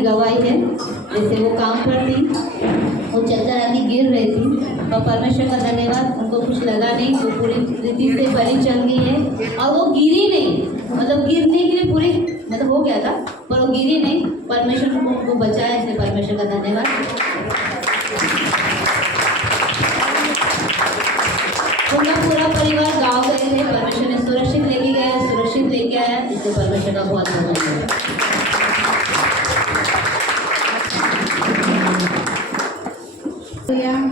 की गवाही है। जैसे वो काम पर थी, वो चलकर आके गिर रही थी, और परमेश्वर का धन्यवाद, उनको कुछ लगा नहीं, वो पूरी रीति से भरी चल गई है और वो गिरी नहीं, मतलब गिरने के लिए पूरी मतलब हो गया था, पर वो गिरी नहीं, परमेश्वर ने उनको बचाया, इसलिए परमेश्वर का धन्यवाद। उनका पूरा परिवार गाँव गए थे, परमेश्वर ने सुरक्षित लेके गया, सुरक्षित लेके आया, इसलिए परमेश्वर का बहुत बहुत धन्यवाद।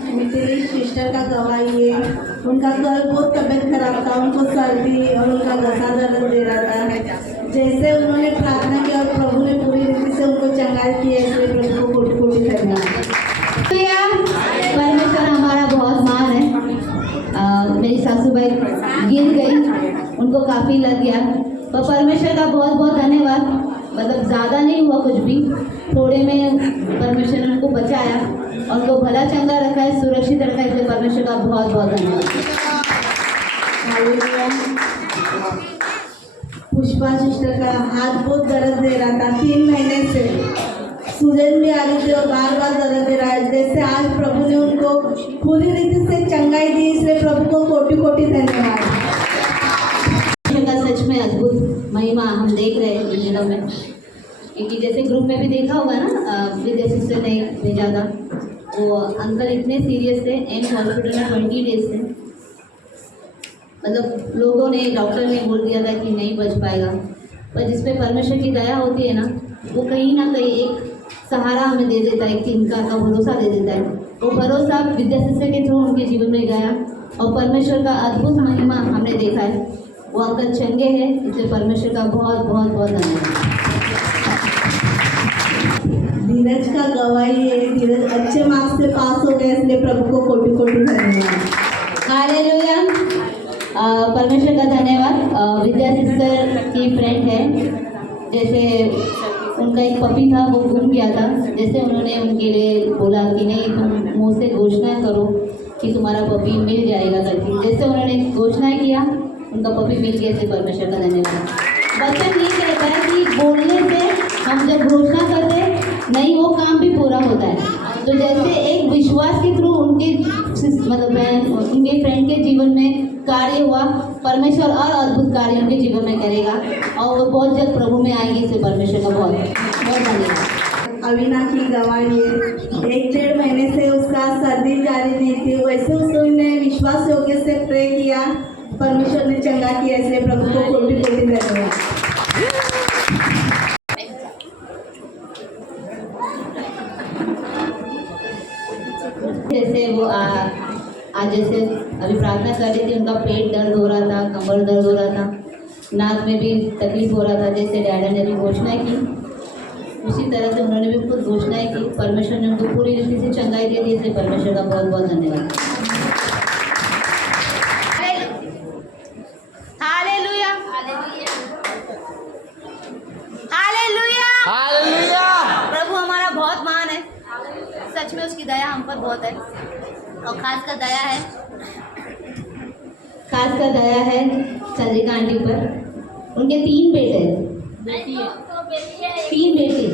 मिथिलेश सिस्टर का गवाही है। उनका कल बहुत तबीयत खराब था, उनको सर्दी और उनका गला दर्द दे रहा था। जैसे उन्होंने प्रार्थना की और प्रभु ने पूरी रीति से उनको चंगाई की, इसलिए प्रभु को कोटि कोटि धन्यवाद। परमेश्वर हमारा बहुत महान है। मेरी सासूबाई गिर गई, उनको काफ़ी लग गया, तो परमेश्वर का बहुत बहुत धन्यवाद। मतलब ज़्यादा नहीं हुआ कुछ भी, थोड़े में परमेश्वर ने उनको बचाया और उनको भला चंगा रखा है, सुरक्षित रखा है, इसलिए परमेश्वर का बहुत बहुत धन्यवाद। पुष्पा सिस्टर का हाथ बहुत दर्द दे रहा था, 3 महीने से सूजन भी आ रही थी और बार बार दर्द दे रहा है। जैसे आज प्रभु ने उनको पूरी रीति से चंगाई दी, इसलिए प्रभु को कोटि कोटि धन्यवाद। सच में अद्भुत महिमा हम देख रहे हैं इन दिनों में, क्योंकि जैसे ग्रुप में भी देखा होगा ना, विद्या सिस्टर ने भेजा था, वो अंकल इतने सीरियस थे, एम्स हॉस्पिटल में 20 डेज थे, मतलब लोगों ने, डॉक्टर ने बोल दिया था कि नहीं बच पाएगा, पर जिस पे परमेश्वर की दया होती है ना, वो कहीं ना कहीं एक सहारा हमें दे देता है, एक तिनका का भरोसा दे देता है। वो भरोसा विद्या सिस्टर के थ्रू उनके जीवन में गया और परमेश्वर का अद्भुत महिमा हमने देखा है। वो अंकल चंगे हैं, इसलिए परमेश्वर का बहुत बहुत बहुत धन्यवाद। धीरज का गवाही है, धीरज अच्छे मार्क्स से पास हो गए, इसलिए प्रभु को कोटि कोटि धन्यवाद। हालेलुया, परमेश्वर का धन्यवाद। विद्या सिस्टर की फ्रेंड है, जैसे उनका एक पपी था, वो गुम गया था, जैसे उन्होंने उनके लिए बोला कि नहीं तुम मुँह से घोषणा करो कि तुम्हारा पपी मिल जाएगा करके, जैसे उन्होंने घोषणा किया, उनका पपी मिल गया, से परमेश्वर का धन्यवाद। वचन ये कहता है कि बोलने से हम जब घोषणा करते हैं नहीं, वो काम भी पूरा होता है। तो जैसे एक विश्वास के थ्रू उनके मतलब उनके फ्रेंड के जीवन में कार्य हुआ, परमेश्वर और अद्भुत कार्य उनके जीवन में करेगा और वो बहुत जल्द प्रभु में आएंगे, इससे परमेश्वर का बहुत बहुत धन्यवाद। अविना की गवाही है, 1-1.5 महीने से उसका सर्दी जारी नहीं थी, वैसे उसने विश्वास योग्य से प्रे किया, परमेश्वर ने चंगा किया, इसलिए प्रभु को कोटि कोटि धन्यवाद। जैसे वो आज जैसे अभी प्रार्थना कर रही थी, उनका पेट दर्द हो रहा था, कमर दर्द हो रहा था, नाक में भी तकलीफ हो रहा था, जैसे डैडा ने भी घोषणा की, उसी तरह से उन्होंने भी खुद घोषणाएं की, परमेश्वर ने उनको पूरी रीति से चंगाई दे दी, इसलिए परमेश्वर का बहुत बहुत धन्यवाद। Hallelujah, hallelujah, hallelujah. प्रभु हमारा बहुत महान है, सच में उसकी दया हम पर बहुत है, और खास कर दया है, चंद्रिका आंटी पर। उनके 3 बेटे हैं, 3 बेटे,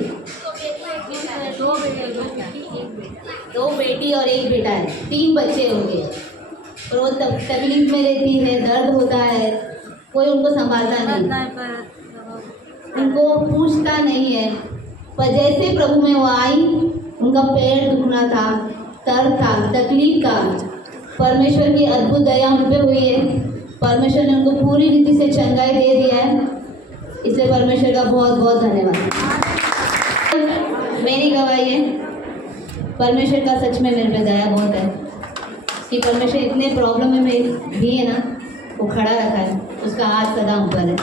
2 बेटी और 1 बेटा है, 3 बच्चे होंगे, और वो तकलीफ में रहती है, दर्द होता है, कोई उनको संभालता नहीं, उनको पूछता नहीं है, पर जैसे प्रभु में वो आई, उनका पैर दुखना था, दर्द था, तकलीफ था, परमेश्वर की अद्भुत दया उन पे हुई है, परमेश्वर ने उनको पूरी रीति से चंगाई दे दिया है, इसलिए परमेश्वर का बहुत बहुत धन्यवाद। मेरी गवाही है, परमेश्वर का सच में मेरे पे दया बहुत है कि परमेश्वर इतने प्रॉब्लम में भी है ना, वो खड़ा रखा है, उसका हाथ सदा ऊपर है।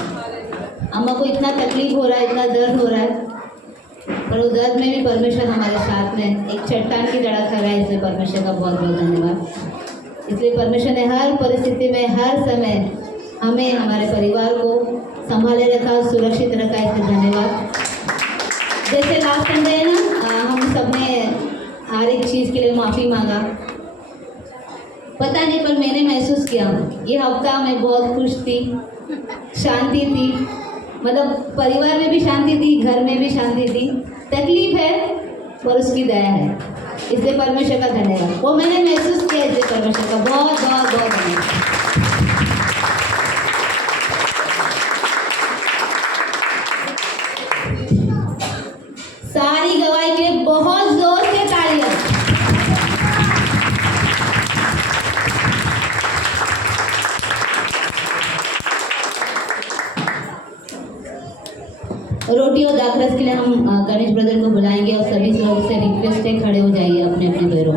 अम्मा को इतना तकलीफ हो रहा है, इतना दर्द हो रहा है, पर उस दर्द में भी परमेश्वर हमारे साथ में एक चट्टान की तरह खड़ा है, इसलिए परमेश्वर का बहुत बहुत धन्यवाद। इसलिए परमेश्वर ने हर परिस्थिति में, हर समय हमें, हमारे परिवार को संभाले रखा, सुरक्षित रखा, इसलिए धन्यवाद। जैसे लास्ट संडे है ना, हम सब ने हर एक चीज़ के लिए माफ़ी मांगा, पता नहीं, पर मैंने महसूस किया ये हफ्ता मैं बहुत खुश थी, शांति थी, मतलब परिवार में भी शांति थी, घर में भी शांति थी, तकलीफ है पर उसकी दया है, इसलिए परमेश्वर का धन्यवाद। वो मैंने महसूस किया, इसलिए परमेश्वर का बहुत बहुत बहुत धन्यवाद। सारी गवाही के लिए बहुत जोर से तालियां। रोटी और दाखरस के लिए हम गणेश ब्रदर को बुलाएंगे और सभी लोग से रिक्वेस्ट है खड़े हो जाइए अपने अपने पैरों।